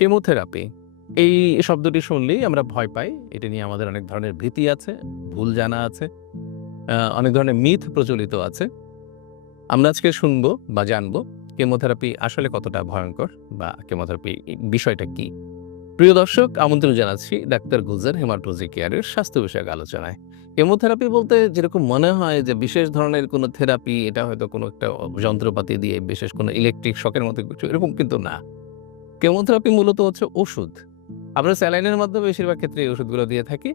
Chemotherapy. এই শব্দটি শুনলেই আমরা ভয় পাই। এটা নিয়ে আমাদের অনেক ধরনের ভীতি আছে, ভুল জানা আছে অনেক ধরনের মিথ প্রচলিত আছে। আমরা আজকে শুনব বা জানব কেমোথেরাপি আসলে কতটা ভয়ঙ্কর বা কেমোথেরাপি বিষয়টা কি। প্রিয় দর্শক, আমন্ত্রণ জানাচ্ছি ডাক্তার গুলজার হেমাটোলজি কেয়ারের স্বাস্থ্য বিষয়ক আলোচনায়। কেমোথেরাপি বলতে যেরকম মনে হয় যে বিশেষ ধরনের কোনো থেরাপি, এটা হয়তো কোনো একটা যন্ত্রপাতি দিয়ে, বিশেষ কোনো ইলেকট্রিক শকের মতো কিছু, এরকম কিন্তু না। কেমোথেরাপি মূলত হচ্ছে ওষুধ। আমরা স্যালাইনের মাধ্যমে বেশিরভাগ ক্ষেত্রে এই ওষুধগুলো দিয়ে থাকি।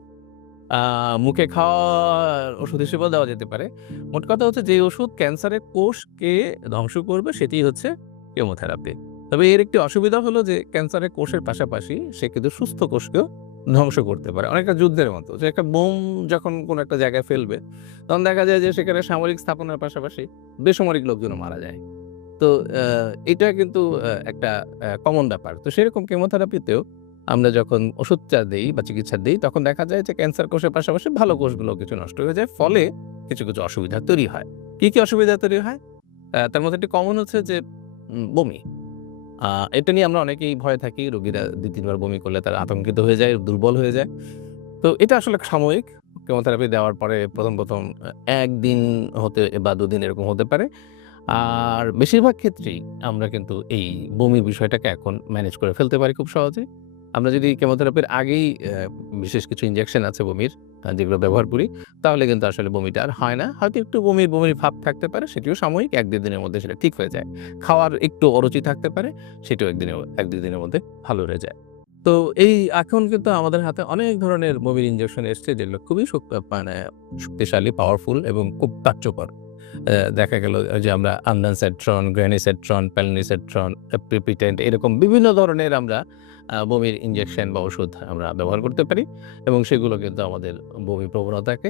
মুখে খাওয়ার ওষুধ হিসেবেও দেওয়া যেতে পারে। মোট কথা হচ্ছে যে ওষুধ ক্যান্সারের কোষকে ধ্বংস করবে সেটি হচ্ছে কেমোথেরাপি। তবে এর একটি অসুবিধা হলো যে ক্যান্সারের কোষের পাশাপাশি সে কিন্তু সুস্থ কোষকেও ধ্বংস করতে পারে। অনেকটা যুদ্ধের মতো। যে একটা বোম যখন কোনো একটা জায়গায় ফেলবে, তখন দেখা যায় যে সেখানে সামরিক স্থাপনার পাশাপাশি বেসামরিক লোকজনও মারা যায়। তো এটা কিন্তু একটা কমন ব্যাপার। তো সেরকম কেমোথেরাপিতেও আমরা যখন ওষুধটা দিই বা চিকিৎসা দিই, তখন দেখা যায় যে ক্যান্সার কোষের পাশাপাশি ভালো কোষগুলো কিছু নষ্ট হয়ে যায়। ফলে কিছু কিছু অসুবিধা তৈরি হয়। কি কি অসুবিধা তৈরি হয়? তার মধ্যে একটি কমন হচ্ছে যে বমি। এটা নিয়ে আমরা অনেকেই ভয় থাকি। রোগীরা দুই, তিনবার বমি করলে তারা আতঙ্কিত হয়ে যায়, দুর্বল হয়ে যায়। তো এটা আসলে সাময়িক। কেমোথেরাপি দেওয়ার পরে প্রথম প্রথম একদিন হতে বা দুদিন এরকম হতে পারে। আর বেশিরভাগ ক্ষেত্রেই আমরা কিন্তু এই বমির বিষয়টাকে এখন ম্যানেজ করে ফেলতে পারি খুব সহজে। আমরা যদি কেমোথেরাপির আগেই বিশেষ কিছু ইঞ্জেকশন আছে বমির যেগুলো ব্যবহার করি, তাহলে কিন্তু আসলে বমিটা আর হয় না। হয়তো একটু বমির বমির ভাব থাকতে পারে, সেটিও সাময়িক, এক দুই দিনের মধ্যে সেটা ঠিক হয়ে যায়। খাওয়ার একটু অরুচি থাকতে পারে, সেটিও একদিনের এক দুই দিনের মধ্যে ভালো হয়ে যায়। তো এই এখন কিন্তু আমাদের হাতে অনেক ধরনের বমির ইঞ্জেকশন এসছে, যেগুলো খুবই মানে শক্তিশালী পাওয়ারফুল এবং খুব কার্যকর। দেখা গেল যে আমরা আন্দানসেট্রন গ্র্যানিসেট্রন, প্যালনিসেট্রন প্রিপিটেন্ট এরকম বিভিন্ন ধরনের আমরা বমির ইঞ্জেকশন বা ওষুধ আমরা ব্যবহার করতে পারি এবং সেগুলো কিন্তু আমাদের বমি প্রবণতাকে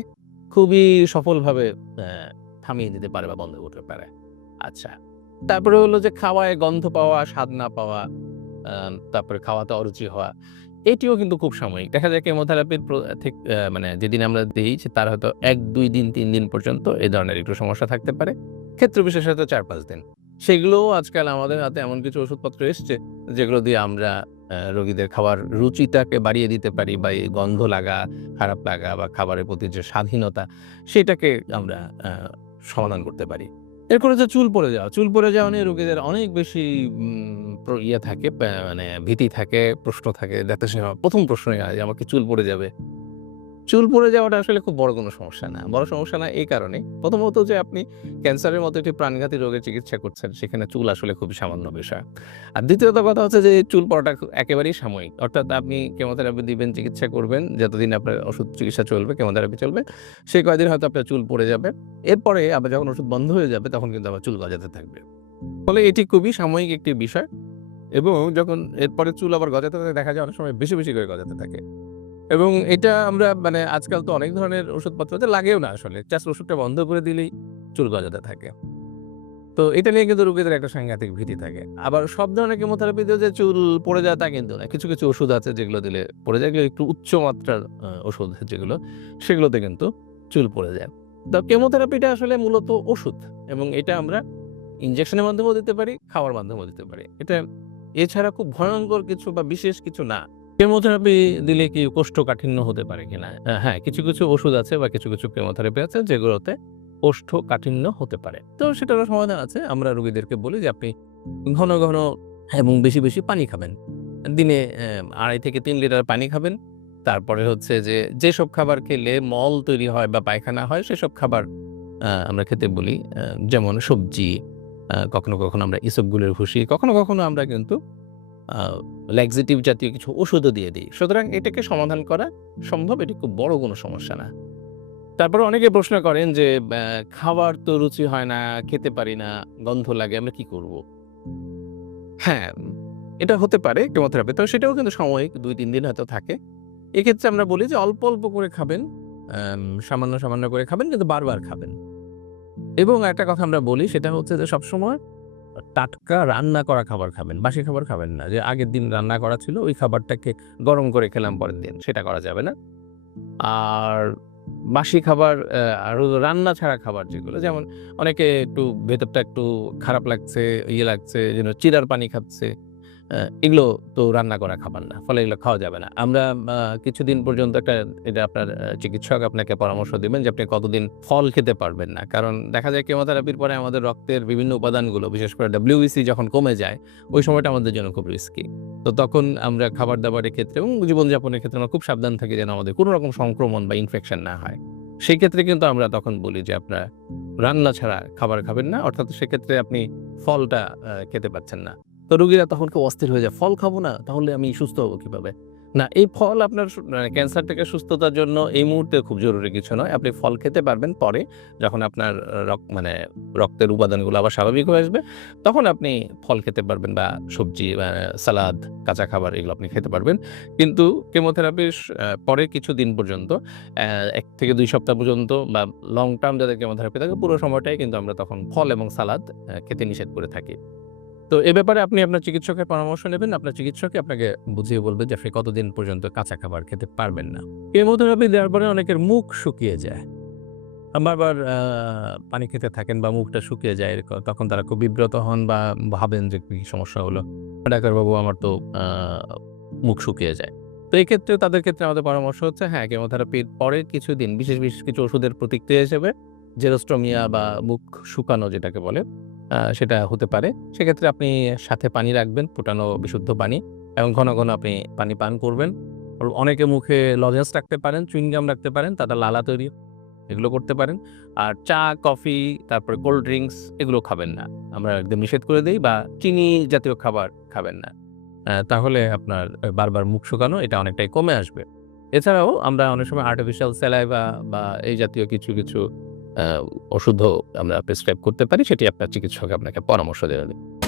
খুবই সফলভাবে থামিয়ে দিতে পারে বা বন্ধ করতে পারে। আচ্ছা তারপরে হলো যে খাওয়ায় গন্ধ পাওয়া, স্বাদ না পাওয়া তারপরে খাওয়াতে অরুচি হওয়া এটিও কিন্তু খুব সাময়িক। দেখা যায় কেমোথেরাপির মানে যেদিন আমরা দিই তার হয়তো এক, দুই দিন, তিন দিন পর্যন্ত এই ধরনের একটু সমস্যা থাকতে পারে। ক্ষেত্র বিশেষ হয়তো চার, পাঁচ দিন। সেগুলোও আজকাল আমাদের হাতে এমন কিছু ওষুধপত্র এসছে যেগুলো দিয়ে আমরা রোগীদের খাওয়ার রুচিটাকে বাড়িয়ে দিতে পারি বা এই গন্ধ লাগা, খারাপ লাগা বা খাবারের প্রতি যে স্বাধীনতা, সেটাকে আমরা সমাধান করতে পারি। এরপরে যে চুল পড়ে যাওয়া। চুল পড়ে যাওয়া নিয়ে রোগীদের অনেক বেশি ইয়ে থাকে মানে ভীতি থাকে, প্রশ্ন থাকে। যাতে সে প্রথম প্রশ্নই হয় যে, আমাকে চুল পড়ে যাবে? চুল পড়ে যাওয়াটা আসলে খুব বড় কোনো সমস্যা না। বড় সমস্যা না এই কারণে। প্রথমত যে আপনি ক্যান্সারের মতো একটি প্রাণঘাতী রোগের চিকিৎসা করছেন, সেখানে চুল আসলে খুব সামান্য বিষয়। আর দ্বিতীয়ত কথা হচ্ছে যে চুল পড়াটা একেবারেই সাময়িক। অর্থাৎ আপনি কেমোথেরাপি দিবেন, চিকিৎসা করবেন, যতদিন আপনার ওষুধ চিকিৎসা চলবে, কেমোথেরাপি চলবে, সেই কয়েকদিন হয়তো আপনার চুল পড়ে যাবে। এরপরে আবার যখন ওষুধ বন্ধ হয়ে যাবে, তখন কিন্তু আবার চুল গজাতে থাকবে। ফলে এটি খুবই সাময়িক একটি বিষয়। এবং যখন এরপরে চুল আবার গজাতে থাকে দেখা যায়, অনেক সময় বেশি বেশি করে গজাতে থাকে। এবং এটা আমরা মানে আজকাল তো অনেক ধরনের ওষুধপত্র আছে, লাগেও না আসলে। জাস্ট ওষুধটা বন্ধ করে দিলেই চুল গজাতে থাকে। তো এটা নিয়ে কিন্তু রোগীদের একটা সাংঘাতিক ভীতি থাকে। আবার সব ধরনের কেমোথেরাপিতে যে চুল পড়ে যায় তা কিন্তু না। কিছু কিছু ওষুধ আছে যেগুলো দিলে পড়ে যায় একটু উচ্চ মাত্রার ওষুধ যেগুলো সেগুলোতে কিন্তু চুল পড়ে যায়। তো কেমোথেরাপিটা আসলে মূলত ওষুধ এবং এটা আমরা ইনজেকশনের মাধ্যমেও দিতে পারি খাওয়ার মাধ্যমেও দিতে পারি। এটা এছাড়া খুব ভয়ঙ্কর কিছু বা বিশেষ কিছু না। কেমোথেরাপি দিলে কি কোষ্ঠকাঠিন্য হতে পারে কিনা? হ্যাঁ কিছু কিছু ওষুধ আছে বা কিছু কিছু কেমোথেরাপি আছে যেগুলোতে কোষ্ঠকাঠিন্য হতে পারে। তো সেটারও সমাধান আছে। আমরা রোগীদেরকে বলি যে আপনি ঘন ঘন এবং বেশি বেশি পানি খাবেন। দিনে আড়াই থেকে তিন লিটার পানি খাবেন। তারপরে হচ্ছে যে যেসব খাবার খেলে মল তৈরি হয় বা পায়খানা হয়, সেসব খাবার আমরা খেতে বলি যেমন সবজি কখনো কখনো আমরা ইসবগুলের ভুসি, কখনো কখনো আমরা কিন্তু ল্যাক্সিটিভ জাতীয় কিছু ওষুধও দিয়ে দিই। সুতরাং এটাকে সমাধান করা সম্ভব, এটি খুব বড় কোনো সমস্যা না। তারপরে অনেকে প্রশ্ন করেন যে খাবার তো রুচি হয় না, খেতে পারি না, গন্ধ লাগে, আমরা কি করব? হ্যাঁ এটা হতে পারে কেমোথেরাপি তো সেটাও কিন্তু সাময়িক, দুই, তিন দিন হয়তো থাকে। এক্ষেত্রে আমরা বলি যে, অল্প অল্প করে খাবেন সামান্য সামান্য করে খাবেন, কিন্তু বারবার খাবেন। এবং একটা কথা আমরা বলি, সেটা হচ্ছে যে, সবসময় টাটকা রান্না করা খাবার খাবেন, বাসি খাবার খাবেন না। যে আগের দিন রান্না করা ছিল, ওই খাবারটাকে গরম করে খেলাম পরের দিন, সেটা করা যাবে না। আর বাসি খাবার আর রান্না ছাড়া খাবার যেগুলো, যেমন অনেকে একটু ভেতরটা একটু খারাপ লাগছে ইয়ে লাগছে, যেন চিরার পানি খাচ্ছে। এগুলো তো রান্না করা খাবার না ফলে এগুলো খাওয়া যাবে না আমরা কিছুদিন পর্যন্ত একটা এটা আপনার চিকিৎসক আপনাকে পরামর্শ দিবেন যে আপনি কতদিন ফল খেতে পারবেন না। কারণ দেখা যায় কেমোথেরাপির পরে আমাদের রক্তের বিভিন্ন উপাদানগুলো বিশেষ করে WBC যখন কমে যায়, ওই সময়টা আমাদের জন্য খুব রিস্কি। তো তখন আমরা খাবার-দাবারের ক্ষেত্রে এবং জীবনযাপনের ক্ষেত্রে আমরা খুব সাবধান থাকি যেন আমাদের কোনো রকম সংক্রমণ বা ইনফেকশন না হয়। সেই ক্ষেত্রে কিন্তু আমরা তখন বলি যে আপনারা রান্না ছাড়া খাবার খাবেন না। অর্থাৎ সেক্ষেত্রে আপনি ফলটা খেতে পারছেন না। তো রুগীরা তখন খুব অস্থির হয়ে যায়। ফল খাব না? তাহলে আমি সুস্থ হব কীভাবে? না, এই ফল আপনার সু মানে ক্যান্সার থেকে সুস্থতার জন্য এই মুহূর্তে খুব জরুরি কিছু নয়। আপনি ফল খেতে পারবেন পরে যখন আপনার মানে রক্তের উপাদানগুলো আবার স্বাভাবিক হয়ে আসবে। তখন আপনি ফল খেতে পারবেন বা সবজি বা সালাদ, কাঁচা খাবার এগুলো আপনি খেতে পারবেন। কিন্তু কেমোথেরাপির পরে আ পরের কিছুদিন পর্যন্ত এক থেকে দুই সপ্তাহ পর্যন্ত বা লং টার্ম যাদের কেমোথেরাপি থাকে পুরো সময়টাই কিন্তু আমরা তখন ফল এবং সালাদ খেতে নিষেধ করে থাকি। তো এ ব্যাপারে আপনি আপনার চিকিৎসকের পরামর্শ নেবেন। আপনার চিকিৎসকই আপনাকে বুঝিয়ে বলবেন যে আপনি কতদিন পর্যন্ত কাঁচা খাবার খেতে পারবেন না। কেমোথেরাপি দেওয়ার পরে অনেকের মুখ শুকিয়ে যায়। বারবার পানি খেতে থাকেন বা মুখটা শুকিয়ে যায় তখন তারা খুব বিব্রত হন বা ভাবেন যে কি সমস্যা হলো। ডাক্তারবাবু আমার তো মুখ শুকিয়ে যায়। তো এক্ষেত্রে তাদের ক্ষেত্রে আমাদের পরামর্শ হচ্ছে হ্যাঁ, কেমোথেরাপির পরের কিছুদিন বিশেষ, বিশেষ কিছু ওষুধের প্রতিক্রিয়া হিসেবে জেরোস্টোমিয়া বা মুখ শুকানো যেটাকে বলে সেটা হতে পারে। সেক্ষেত্রে আপনি সাথে পানি রাখবেন, ফুটানো বিশুদ্ধ পানি এবং ঘন, ঘন আপনি পানি পান করবেন। অনেকে মুখে লজেন্স রাখতে পারেন, চুইং গাম রাখতে পারেন, তাতে লালা তৈরি এগুলো করতে পারেন। আর চা, কফি, তারপরে কোল্ড ড্রিঙ্কস এগুলো খাবেন না। আমরা একদম নিষেধ করে দিই বা চিনি জাতীয় খাবার খাবেন না। তাহলে আপনার বারবার মুখ শুকানো এটা অনেকটাই কমে আসবে। এছাড়াও আমরা অনেক সময় আর্টিফিশিয়াল স্যালাইভা বা এই জাতীয় কিছু, কিছু ওষুধও আমরা প্রেসক্রাইব করতে পারি। সেটি আপনার চিকিৎসক আপনাকে পরামর্শ দেবে।